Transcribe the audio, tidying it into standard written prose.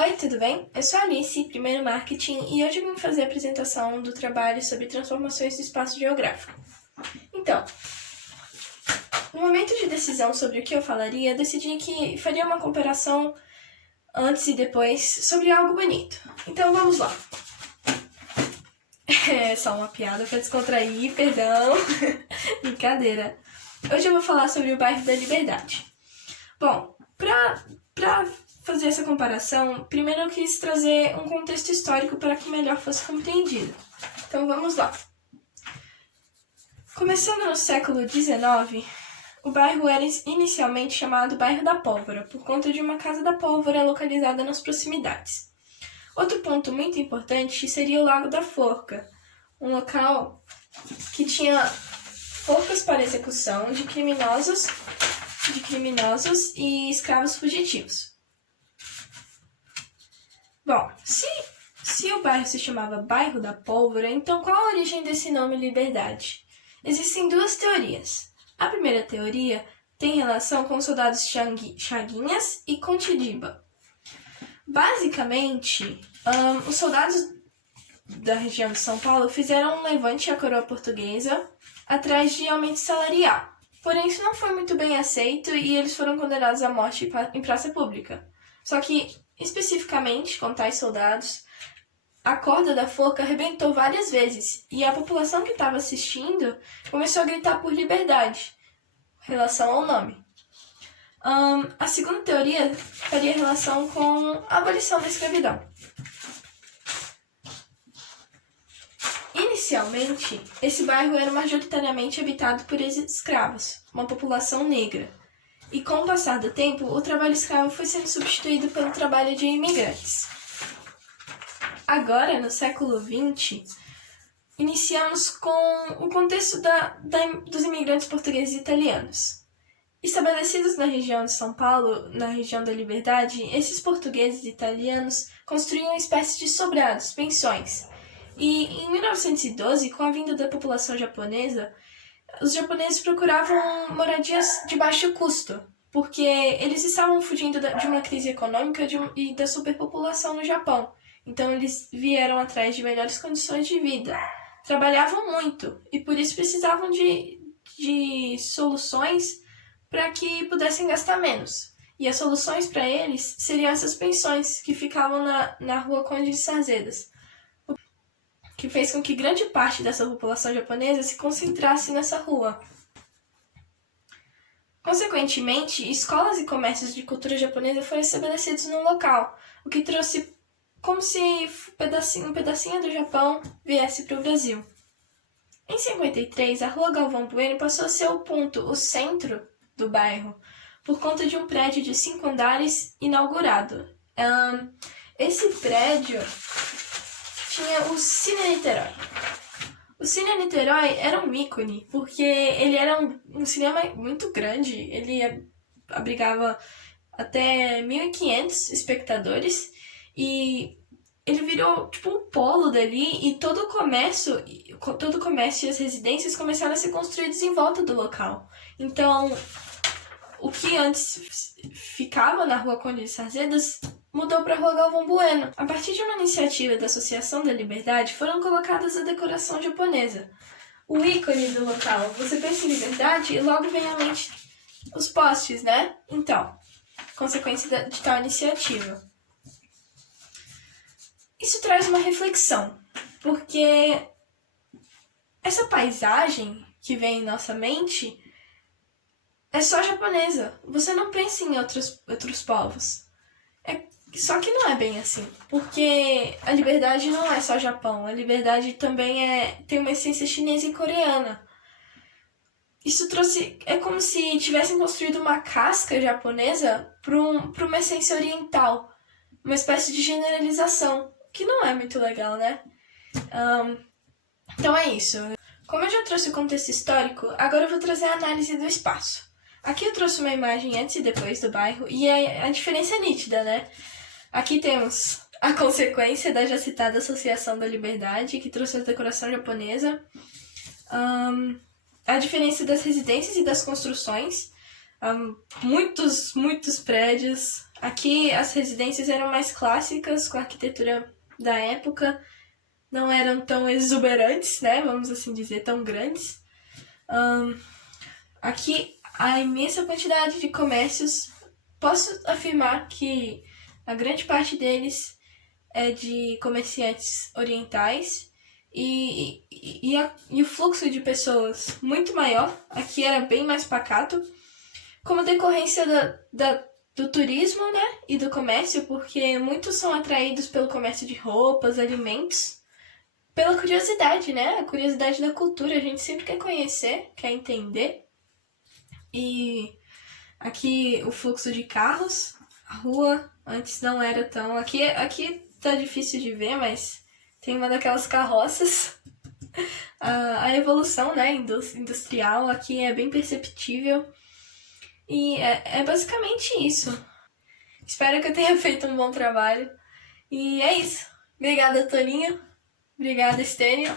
Oi, tudo bem? Eu sou a Alice, primeiro marketing, e hoje eu vim fazer a apresentação do trabalho sobre transformações do espaço geográfico. Então, no momento de decisão sobre o que eu falaria, decidi que faria uma comparação antes e depois sobre algo bonito. Então vamos lá. É só uma piada para descontrair, perdão. Brincadeira. Hoje eu vou falar sobre o bairro da Liberdade. Bom, para fazer essa comparação, primeiro eu quis trazer um contexto histórico para que melhor fosse compreendido. Então vamos lá. Começando no século XIX, o bairro era inicialmente chamado Bairro da Pólvora, por conta de uma casa da pólvora localizada nas proximidades. Outro ponto muito importante seria o Lago da Forca, um local que tinha forcas para execução de criminosos e escravos fugitivos. Bom, se o bairro se chamava Bairro da Pólvora, então qual a origem desse nome Liberdade? Existem duas teorias. A primeira teoria tem relação com os soldados Chaguinhas e Contidiba. Basicamente, os soldados da região de São Paulo fizeram um levante à coroa portuguesa atrás de aumento salarial. Porém, isso não foi muito bem aceito e eles foram condenados à morte em praça pública. Só que, especificamente, com tais soldados, a corda da forca arrebentou várias vezes e a população que estava assistindo começou a gritar por liberdade, em relação ao nome. A segunda teoria faria relação com a abolição da escravidão. Inicialmente, esse bairro era majoritariamente habitado por ex-escravos, uma população negra. E com o passar do tempo, o trabalho escravo foi sendo substituído pelo trabalho de imigrantes. Agora, no século XX, iniciamos com o contexto dos imigrantes portugueses e italianos. Estabelecidos na região de São Paulo, na região da Liberdade, esses portugueses e italianos construíam uma espécie de sobrados, pensões. E em 1912, com a vinda da população japonesa, os japoneses procuravam moradias de baixo custo, porque eles estavam fugindo de uma crise econômica e da superpopulação no Japão. Então eles vieram atrás de melhores condições de vida. Trabalhavam muito e por isso precisavam de soluções para que pudessem gastar menos. E as soluções para eles seriam essas pensões que ficavam na rua Conde de Sarzedas, que fez com que grande parte dessa população japonesa se concentrasse nessa rua. Consequentemente, escolas e comércios de cultura japonesa foram estabelecidos no local, o que trouxe como se um pedacinho do Japão viesse para o Brasil. Em 53, a Rua Galvão Bueno passou a ser o centro do bairro, por conta de um prédio de 5 andares inaugurado. Esse prédio tinha o Cine Niterói. O Cine Niterói era um ícone, porque ele era um cinema muito grande, ele abrigava até 1.500 espectadores, e ele virou tipo um polo dali, e todo o comércio e as residências começaram a ser construídos em volta do local. Então, o que antes ficava na Rua Conde de Sarzedas mudou para a Rua Galvão Bueno. A partir de uma iniciativa da Associação da Liberdade, foram colocadas a decoração japonesa, o ícone do local. Você pensa em liberdade e logo vem à mente os postes, né? Então, consequência de tal iniciativa. Isso traz uma reflexão, porque essa paisagem que vem em nossa mente é só japonesa. Você não pensa em outros povos. Só que não é bem assim, porque a liberdade não é só Japão, a liberdade também tem uma essência chinesa e coreana. Isso é como se tivessem construído uma casca japonesa para uma essência oriental, uma espécie de generalização, que não é muito legal, né? Então é isso. Como eu já trouxe o contexto histórico, agora eu vou trazer a análise do espaço. Aqui eu trouxe uma imagem antes e depois do bairro, e a diferença é nítida, né? Aqui temos a consequência da já citada Associação da Liberdade, que trouxe a decoração japonesa, a diferença das residências e das construções, muitos prédios. Aqui as residências eram mais clássicas, com a arquitetura da época. Não eram tão exuberantes, né? Vamos assim dizer, tão grandes. Aqui, a imensa quantidade de comércios, posso afirmar que a grande parte deles é de comerciantes orientais e o fluxo de pessoas muito maior. Aqui era bem mais pacato, como decorrência do turismo, né, e do comércio, porque muitos são atraídos pelo comércio de roupas, alimentos, pela curiosidade, né, a curiosidade da cultura, a gente sempre quer conhecer, quer entender. E aqui o fluxo de carros, a rua antes não era tão... Aqui tá difícil de ver, mas tem uma daquelas carroças. A evolução, né, industrial aqui é bem perceptível. E é basicamente isso. Espero que eu tenha feito um bom trabalho. E é isso. Obrigada, Toninho. Obrigada, Estênio.